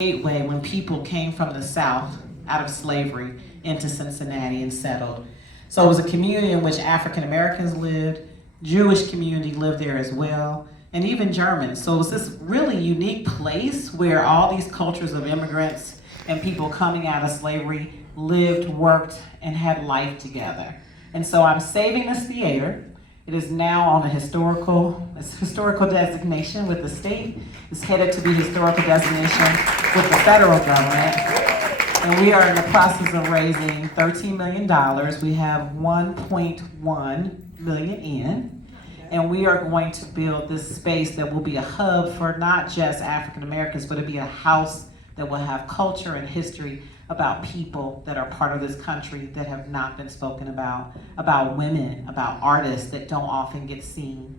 gateway when people came from the South out of slavery into Cincinnati and settled. So it was a community in which African Americans lived, Jewish community lived there as well, and even Germans. So it was this really unique place where all these cultures of immigrants and people coming out of slavery lived, worked, and had life together. And so I'm saving this theater. It is now on a historical designation with the state. It's headed to be historical designation with the federal government. And we are in the process of raising $13 million. We have 1.1 million in. And we are going to build this space that will be a hub for not just African Americans, but it'll be a house that will have culture and history about people that are part of this country that have not been spoken about women, about artists that don't often get seen.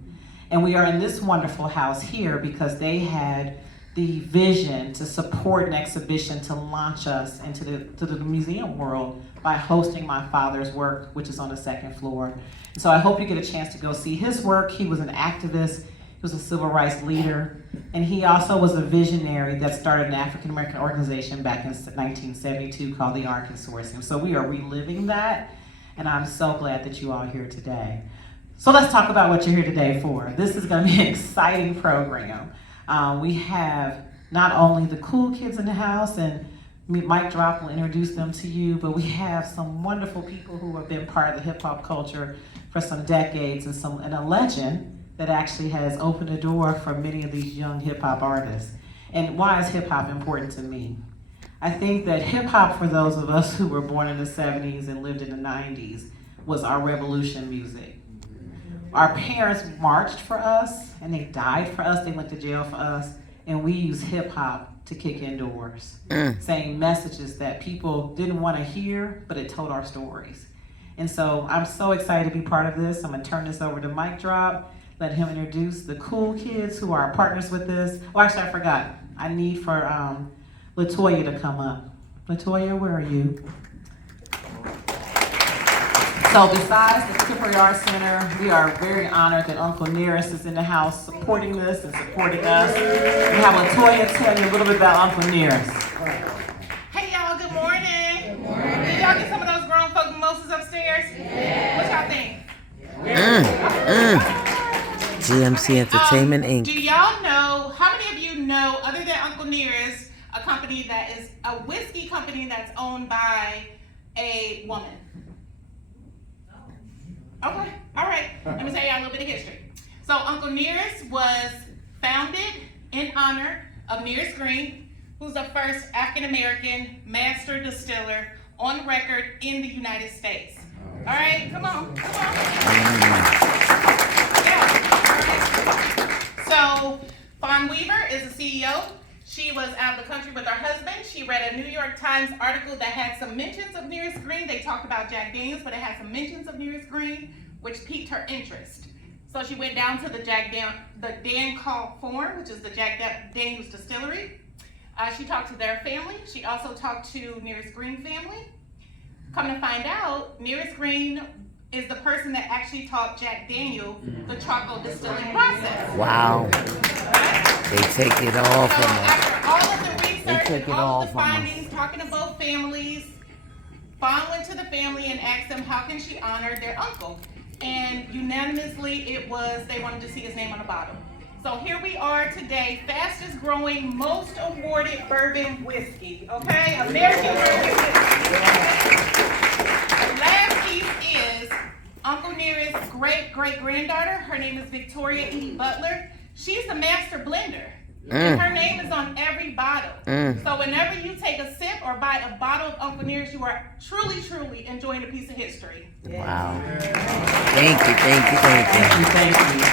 And we are in this wonderful house here because they had the vision to support an exhibition to launch us into the museum world by hosting my father's work, which is on the second floor. And so I hope you get a chance to go see his work. He was an activist. He was a civil rights leader, and he also was a visionary that started an African American organization back in 1972 called the Art Consortium. So we are reliving that, and I'm so glad that you all are here today. So let's talk about what you're here today for. This is going to be an exciting program. We have not only the cool kids in the house, and Mike Drop will introduce them to you, but we have some wonderful people who have been part of the hip hop culture for some decades, and a legend that actually has opened the door for many of these young hip hop artists. And why is hip hop important to me? I think that hip hop, for those of us who were born in the 70s and lived in the 90s, was our revolution music. Our parents marched for us and they died for us, they went to jail for us, and we use hip hop to kick in doors, saying messages that people didn't want to hear, but it told our stories. And so I'm so excited to be part of this. I'm gonna turn this over to Mike Drop. Let him introduce the cool kids who are partners with this. Oh, actually, I forgot. I need for Latoya to come up. Latoya, where are you? So besides the Contemporary Arts Center, we are very honored that Uncle Nearest is in the house supporting this and supporting us. We have Latoya tell you a little bit about Uncle Nearest. Hey y'all, good morning. Good morning. Did y'all get some of those grown folk mimosas upstairs? Yeah. What y'all think? GMC Entertainment, Inc. Do y'all know, how many of you know, other than Uncle Nearest, a company that is a whiskey company that's owned by a woman? Okay, all right. Let me tell you a little bit of history. So Uncle Nearest was founded in honor of Nearest Green, who's the first African-American master distiller on record in the United States. All right, come on. So, Fawn Weaver is the CEO. She was out of the country with her husband. She read a New York Times article that had some mentions of Nearest Green. They talked about Jack Daniels, but it had some mentions of Nearest Green, which piqued her interest. So she went down to the Dan Call Farm, which is the Jack Daniels distillery. She talked to their family. She also talked to Nearest Green family. Come to find out, Nearest Green is the person that actually taught Jack Daniel the charcoal distilling process. Wow. They take it all So from us. after all of the research They took and it all all of the from us. findings, talking to both families, Fawn went to the family and asked them how can she honor their uncle. And unanimously it was they wanted to see his name on the bottle. So here we are today, fastest growing, most awarded bourbon whiskey, okay? American bourbon whiskey. The last piece is Uncle Nearest's great-great-granddaughter. Her name is Victoria E. Butler. She's the master blender. And her name is on every bottle. So whenever you take a sip or buy a bottle of Uncle Nearest, you are truly, truly enjoying a piece of history. Wow. Thank you. Thank you.